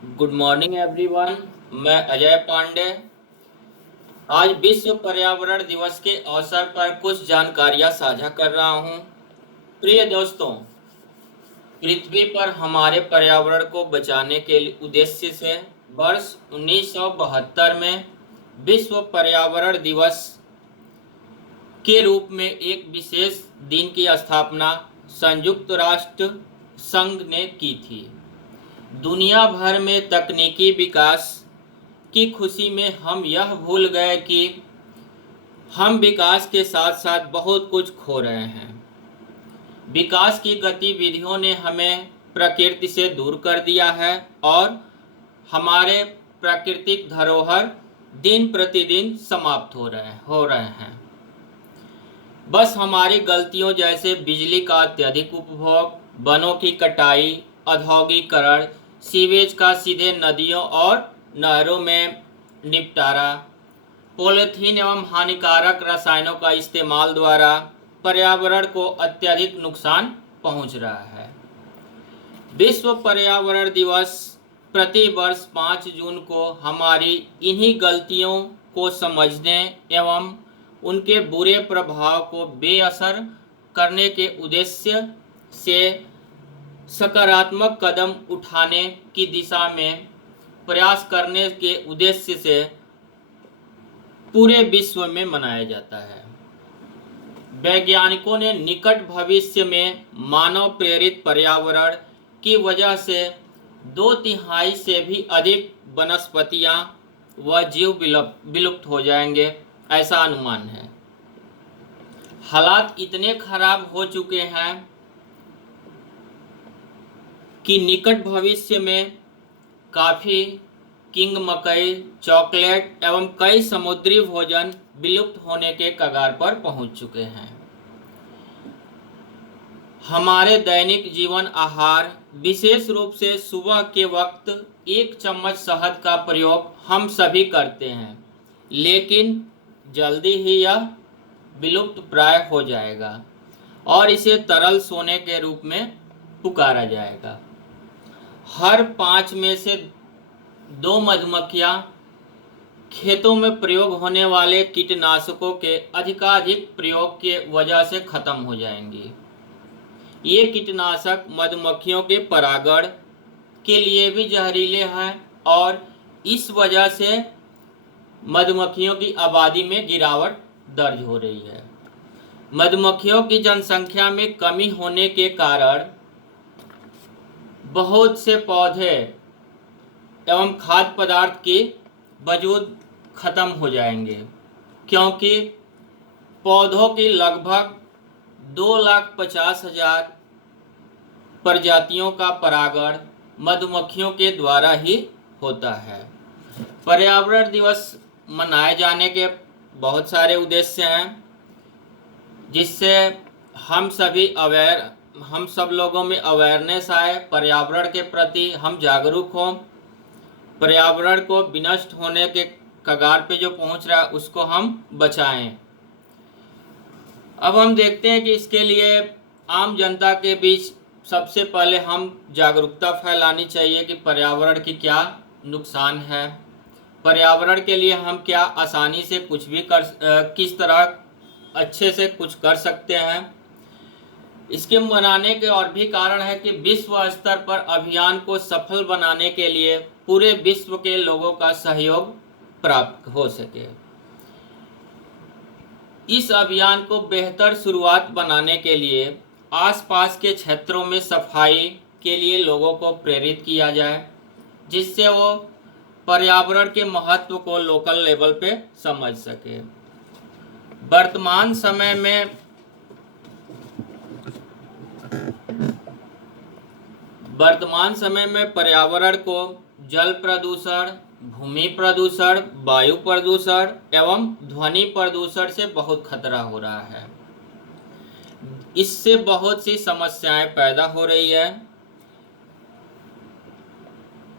Good morning everyone. मैं अजय पांडे। आज विश्व पर्यावरण दिवस के अवसर पर कुछ जानकारियां साझा कर रहा हूं। प्रिय दोस्तों, पृथ्वी पर हमारे पर्यावरण को बचाने के उद्देश्य से वर्ष 1972 में विश्व पर्यावरण दिवस के रूप में एक विशेष दिन की स्थापना संयुक्त राष्ट्र संघ ने की थी। दुनिया भर में तकनीकी विकास की खुशी में हम यह भूल गए कि हम विकास के साथ साथ बहुत कुछ खो रहे हैं। विकास की गतिविधियों ने हमें प्रकृति से दूर कर दिया है और हमारे प्राकृतिक धरोहर दिन प्रतिदिन समाप्त हो रहे हैं। बस हमारी गलतियों जैसे बिजली का अत्यधिक उपभोग, वनों की कटाई, औद्योगिकरण, सीवेज का सीधे नदियों और नहरों में निपटारा, पॉलीथीन एवं हानिकारक रसायनों का इस्तेमाल द्वारा पर्यावरण को अत्यधिक नुकसान पहुंच रहा है। विश्व पर्यावरण दिवस प्रति वर्ष 5 जून को हमारी इन्हीं गलतियों को समझने एवं उनके बुरे प्रभाव को बेअसर करने के उद्देश्य से सकारात्मक कदम उठाने की दिशा में प्रयास करने के उद्देश्य से पूरे विश्व में मनाया जाता है। वैज्ञानिकों ने निकट भविष्य में मानव प्रेरित पर्यावरण की वजह से 2/3 से भी अधिक वनस्पतियां व जीव विलुप्त हो जाएंगे, ऐसा अनुमान है। हालात इतने खराब हो चुके हैं कि निकट भविष्य में काफ़ी किंग मकई, चॉकलेट एवं कई समुद्री भोजन विलुप्त होने के कगार पर पहुंच चुके हैं। हमारे दैनिक जीवन आहार, विशेष रूप से सुबह के वक्त 1 चम्मच शहद का प्रयोग हम सभी करते हैं, लेकिन जल्दी ही यह विलुप्त प्राय हो जाएगा और इसे तरल सोने के रूप में पुकारा जाएगा। हर 5 में से 2 मधुमक्खियां खेतों में प्रयोग होने वाले कीटनाशकों के अधिकाधिक प्रयोग के वजह से खत्म हो जाएंगी। ये कीटनाशक मधुमक्खियों के परागण के लिए भी जहरीले हैं और इस वजह से मधुमक्खियों की आबादी में गिरावट दर्ज हो रही है। मधुमक्खियों की जनसंख्या में कमी होने के कारण बहुत से पौधे एवं खाद्य पदार्थ की वजूद खत्म हो जाएंगे, क्योंकि पौधों की लगभग 2,50,000 प्रजातियों का परागण मधुमक्खियों के द्वारा ही होता है। पर्यावरण दिवस मनाए जाने के बहुत सारे उद्देश्य हैं, जिससे हम सब लोगों में अवेयरनेस आए, पर्यावरण के प्रति हम जागरूक हों, पर्यावरण को विनष्ट होने के कगार पे जो पहुंच रहा है उसको हम बचाएं। अब हम देखते हैं कि इसके लिए आम जनता के बीच सबसे पहले हम जागरूकता फैलानी चाहिए कि पर्यावरण की क्या नुकसान है, पर्यावरण के लिए हम क्या आसानी से कुछ भी किस तरह अच्छे से कुछ कर सकते हैं। इसके मनाने के और भी कारण है कि विश्व स्तर पर अभियान को सफल बनाने के लिए पूरे विश्व के लोगों का सहयोग प्राप्त हो सके। इस अभियान को बेहतर शुरुआत बनाने के लिए आसपास के क्षेत्रों में सफाई के लिए लोगों को प्रेरित किया जाए, जिससे वो पर्यावरण के महत्व को लोकल लेवल पे समझ सके। वर्तमान समय में पर्यावरण को जल प्रदूषण, भूमि प्रदूषण, वायु प्रदूषण एवं ध्वनि प्रदूषण से बहुत खतरा हो रहा है। इससे बहुत सी समस्याएं पैदा हो रही है,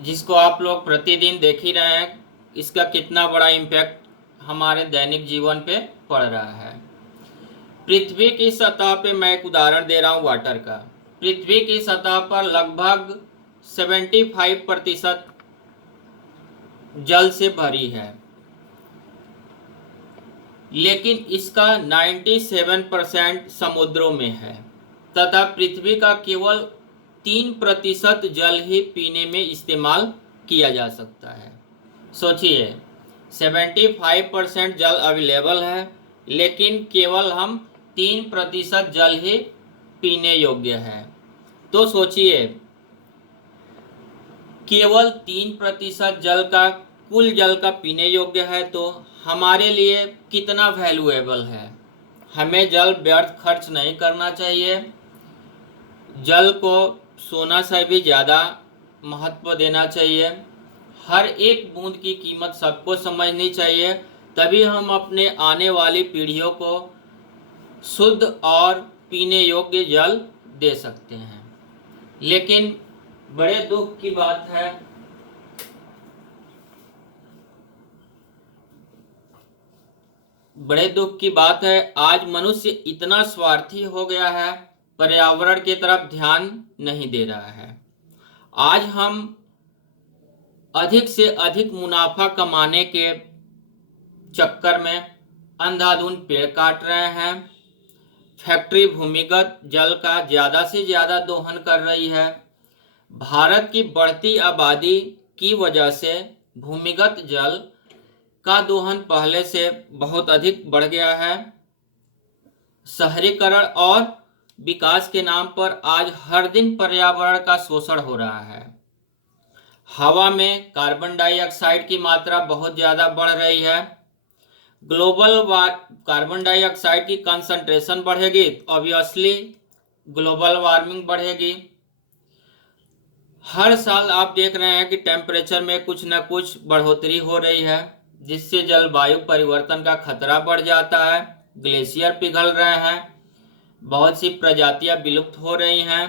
जिसको आप लोग प्रतिदिन देख ही रहे हैं इसका कितना बड़ा इम्पैक्ट हमारे दैनिक जीवन पे पड़ रहा है। पृथ्वी की सतह पे मैं एक उदाहरण दे रहा हूँ वाटर का। पृथ्वी की सतह पर लगभग 75% जल से भरी है, लेकिन इसका 97% समुद्रों में है तथा पृथ्वी का केवल 3% जल ही पीने में इस्तेमाल किया जा सकता है। सोचिए, 75% जल अवेलेबल है, लेकिन केवल हम 3% जल ही पीने योग्य है। तो सोचिए, केवल 3% जल का, कुल जल का पीने योग्य है तो हमारे लिए कितना वैल्यूएबल है। हमें जल व्यर्थ खर्च नहीं करना चाहिए। जल को सोना से भी ज़्यादा महत्व देना चाहिए। हर एक बूंद की कीमत सबको समझनी चाहिए, तभी हम अपने आने वाली पीढ़ियों को शुद्ध और पीने योग्य जल दे सकते हैं। लेकिन बड़े दुख की बात है, आज मनुष्य इतना स्वार्थी हो गया है, पर्यावरण की तरफ ध्यान नहीं दे रहा है। आज हम अधिक से अधिक मुनाफा कमाने के चक्कर में अंधाधुंध पेड़ काट रहे हैं। फैक्ट्री भूमिगत जल का ज़्यादा से ज़्यादा दोहन कर रही है। भारत की बढ़ती आबादी की वजह से भूमिगत जल का दोहन पहले से बहुत अधिक बढ़ गया है। शहरीकरण और विकास के नाम पर आज हर दिन पर्यावरण का शोषण हो रहा है। हवा में कार्बन डाइऑक्साइड की मात्रा बहुत ज़्यादा बढ़ रही है। कार्बन डाइऑक्साइड की कंसंट्रेशन बढ़ेगी तो ऑब्वियसली ग्लोबल वार्मिंग बढ़ेगी। हर साल आप देख रहे हैं कि टेम्परेचर में कुछ न कुछ बढ़ोतरी हो रही है, जिससे जलवायु परिवर्तन का खतरा बढ़ जाता है। ग्लेशियर पिघल रहे हैं, बहुत सी प्रजातियां विलुप्त हो रही हैं।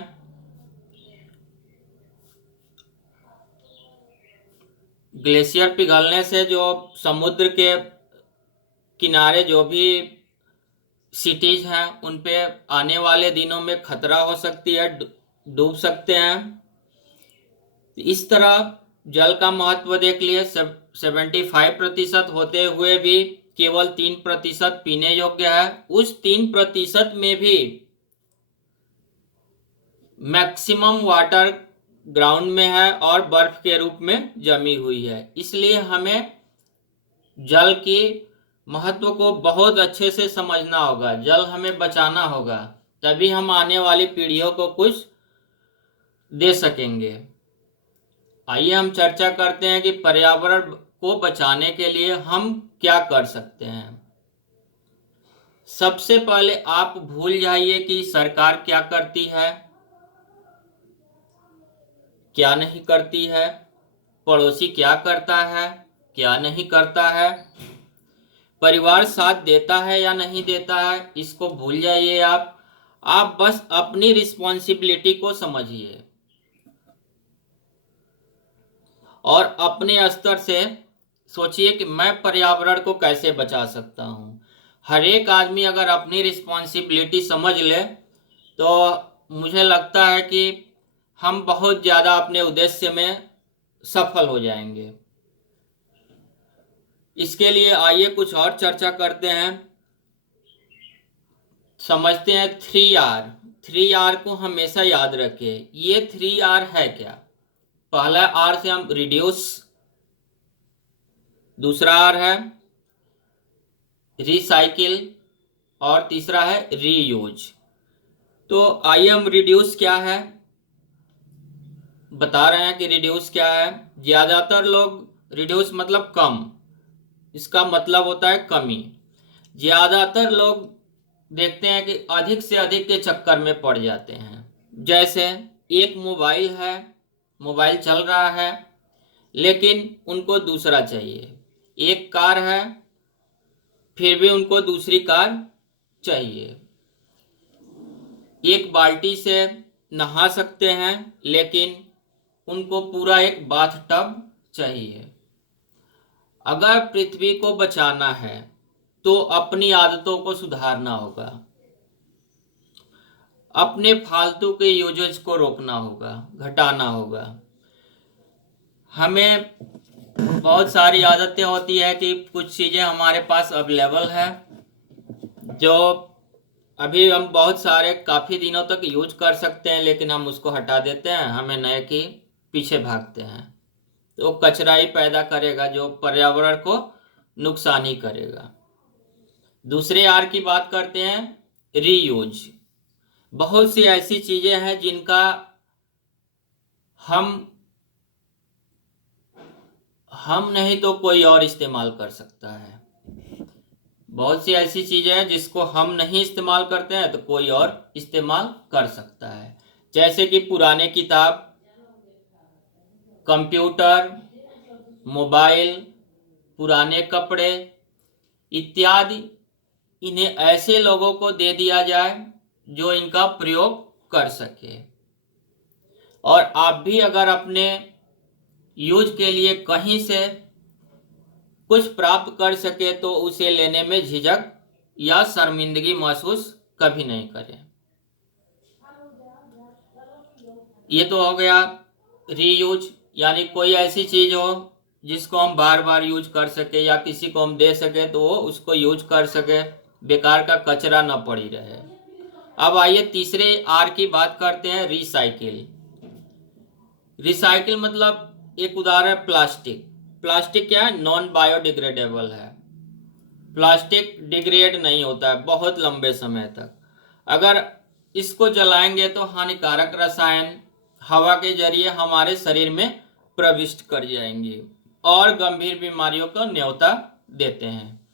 ग्लेशियर पिघलने से जो समुद्र के किनारे जो भी सिटीज हैं उन पे आने वाले दिनों में खतरा हो सकती है, डूब सकते हैं। इस तरह जल का महत्व देख लिए, 75% होते हुए भी केवल 3% पीने योग्य है। उस 3% में भी मैक्सिमम वाटर ग्राउंड में है और बर्फ के रूप में जमी हुई है। इसलिए हमें जल की महत्व को बहुत अच्छे से समझना होगा। जल हमें बचाना होगा, तभी हम आने वाली पीढ़ियों को कुछ दे सकेंगे। आइए हम चर्चा करते हैं कि पर्यावरण को बचाने के लिए हम क्या कर सकते हैं। सबसे पहले आप भूल जाइए कि सरकार क्या करती है, क्या नहीं करती है, पड़ोसी क्या करता है, क्या नहीं करता है, परिवार साथ देता है या नहीं देता है, इसको भूल जाइए। आप बस अपनी रिस्पॉन्सिबिलिटी को समझिए और अपने स्तर से सोचिए कि मैं पर्यावरण को कैसे बचा सकता हूँ। हर एक आदमी अगर अपनी रिस्पॉन्सिबिलिटी समझ ले तो मुझे लगता है कि हम बहुत ज़्यादा अपने उद्देश्य में सफल हो जाएंगे। इसके लिए आइए कुछ और चर्चा करते हैं, समझते हैं 3R। 3R को हमेशा याद रखें। ये 3R है क्या? पहला R से हम रिड्यूस, दूसरा R है रिसाइकिल और तीसरा है रीयूज। तो आइए हम रिड्यूस क्या है बता रहे हैं कि रिड्यूस क्या है। ज़्यादातर लोग रिड्यूस मतलब कम, इसका मतलब होता है कमी। ज़्यादातर लोग देखते हैं कि अधिक से अधिक के चक्कर में पड़ जाते हैं। जैसे एक मोबाइल है, मोबाइल चल रहा है लेकिन उनको दूसरा चाहिए। एक कार है, फिर भी उनको दूसरी कार चाहिए। एक बाल्टी से नहा सकते हैं लेकिन उनको पूरा एक बाथ टब चाहिए। अगर पृथ्वी को बचाना है तो अपनी आदतों को सुधारना होगा, अपने फालतू के यूजेज को रोकना होगा, घटाना होगा। हमें बहुत सारी आदतें होती है कि कुछ चीज़ें हमारे पास अवेलेबल है जो अभी हम बहुत सारे काफ़ी दिनों तक यूज कर सकते हैं, लेकिन हम उसको हटा देते हैं, हमें नए की पीछे भागते हैं। तो कचरा ही पैदा करेगा जो पर्यावरण को नुकसान ही करेगा। दूसरे आर की बात करते हैं, रीयूज। बहुत सी ऐसी चीजें हैं जिनका हम नहीं तो कोई और इस्तेमाल कर सकता है। बहुत सी ऐसी चीजें हैं जिसको हम नहीं इस्तेमाल करते हैं तो कोई और इस्तेमाल कर सकता है। जैसे कि पुराने किताब, कंप्यूटर, मोबाइल, पुराने कपड़े इत्यादि, इन्हें ऐसे लोगों को दे दिया जाए जो इनका प्रयोग कर सके। और आप भी अगर अपने यूज के लिए कहीं से कुछ प्राप्त कर सके तो उसे लेने में झिझक या शर्मिंदगी महसूस कभी नहीं करें। ये तो हो गया रीयूज, यानी कोई ऐसी चीज हो जिसको हम बार बार यूज कर सके या किसी को हम दे सके तो वो उसको यूज कर सके, बेकार का कचरा न पड़ी रहे। अब आइए तीसरे आर की बात करते हैं, रिसाइकिल। रिसाइकिल मतलब एक उदाहरण प्लास्टिक। प्लास्टिक क्या है? नॉन बायोडिग्रेडेबल है। प्लास्टिक डिग्रेड नहीं होता है बहुत लंबे समय तक। अगर इसको जलाएंगे तो हानिकारक रसायन हवा के जरिए हमारे शरीर में प्रविष्ट कर जाएंगे और गंभीर बीमारियों को न्योता देते हैं।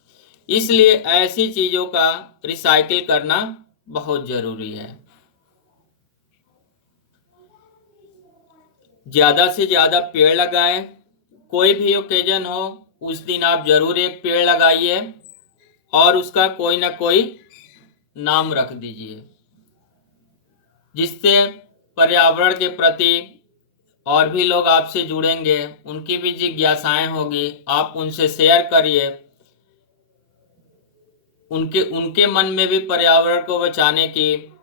इसलिए ऐसी चीजों का रिसाइकिल करना बहुत जरूरी है। ज्यादा से ज्यादा पेड़ लगाएं। कोई भी ओकेजन हो उस दिन आप जरूर एक पेड़ लगाइए और उसका कोई ना कोई नाम रख दीजिए, जिससे पर्यावरण के प्रति और भी लोग आपसे जुड़ेंगे, उनकी भी जिज्ञासाएं होगी, आप उनसे शेयर करिए। उनके उनके मन में भी पर्यावरण को बचाने की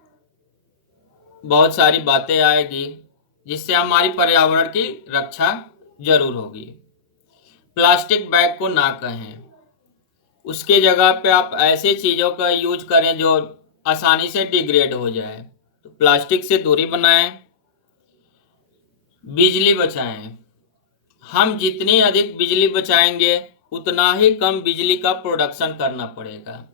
बहुत सारी बातें आएगी, जिससे हमारी पर्यावरण की रक्षा जरूर होगी। प्लास्टिक बैग को ना कहें, उसके जगह पे आप ऐसे चीज़ों का यूज करें जो आसानी से डिग्रेड हो जाए। तो प्लास्टिक से दूरी बनाएं। बिजली बचाएं। हम जितनी अधिक बिजली बचाएंगे उतना ही कम बिजली का प्रोडक्शन करना पड़ेगा।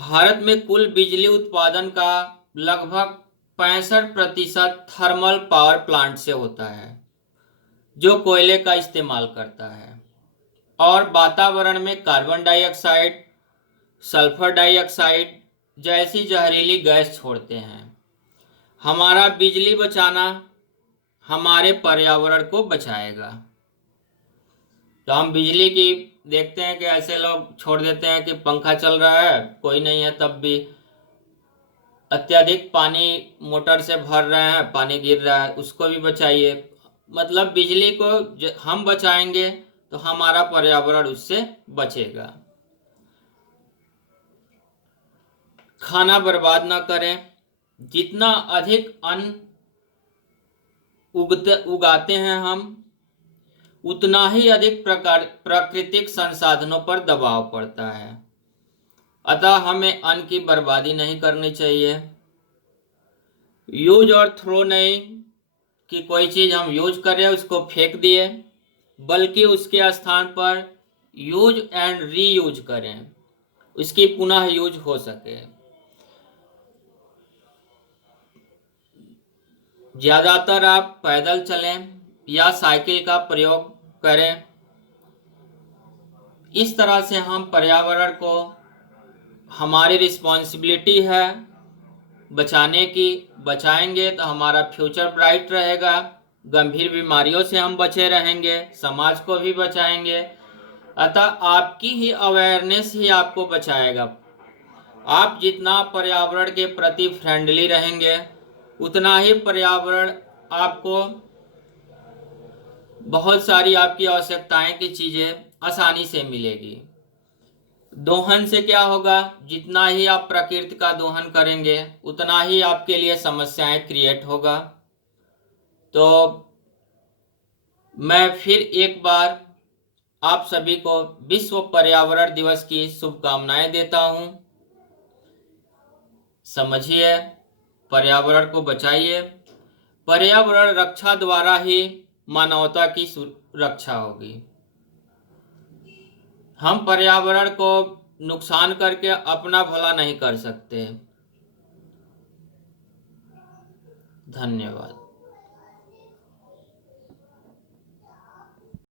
भारत में कुल बिजली उत्पादन का लगभग 65% थर्मल पावर प्लांट से होता है जो कोयले का इस्तेमाल करता है और वातावरण में कार्बन डाइऑक्साइड, सल्फर डाइऑक्साइड जैसी जहरीली गैस छोड़ते हैं। हमारा बिजली बचाना हमारे पर्यावरण को बचाएगा। तो हम बिजली की देखते हैं कि ऐसे लोग छोड़ देते हैं कि पंखा चल रहा है, कोई नहीं है, तब भी अत्यधिक पानी मोटर से भर रहे हैं, पानी गिर रहा है, उसको भी बचाइए। मतलब बिजली को हम बचाएंगे तो हमारा पर्यावरण उससे बचेगा। खाना बर्बाद ना करें। जितना अधिक अन्न उगाते हैं हम, उतना ही अधिक प्राकृतिक संसाधनों पर दबाव पड़ता है। अतः हमें अन्न की बर्बादी नहीं करनी चाहिए। यूज और थ्रो नहीं कि कोई चीज हम यूज कर रहे हैं उसको फेंक दिए, बल्कि उसके स्थान पर यूज एंड रीयूज करें, उसकी पुनः यूज हो सके। ज्यादातर आप पैदल चलें या साइकिल का प्रयोग करें। इस तरह से हम पर्यावरण को, हमारी रिस्पॉन्सिबिलिटी है बचाने की, बचाएंगे तो हमारा फ्यूचर ब्राइट रहेगा, गंभीर बीमारियों से हम बचे रहेंगे, समाज को भी बचाएंगे। अतः आपकी ही अवेयरनेस ही आपको बचाएगा। आप जितना पर्यावरण के प्रति फ्रेंडली रहेंगे उतना ही पर्यावरण आपको बहुत सारी आपकी आवश्यकताएं की चीजें आसानी से मिलेगी। दोहन से क्या होगा? जितना ही आप प्रकृति का दोहन करेंगे उतना ही आपके लिए समस्याएं क्रिएट होगा। तो मैं फिर एक बार आप सभी को विश्व पर्यावरण दिवस की शुभकामनाएं देता हूं। समझिए, पर्यावरण को बचाइए। पर्यावरण रक्षा द्वारा ही मानवता की सुरक्षा होगी। हम पर्यावरण को नुकसान करके अपना भला नहीं कर सकते। धन्यवाद।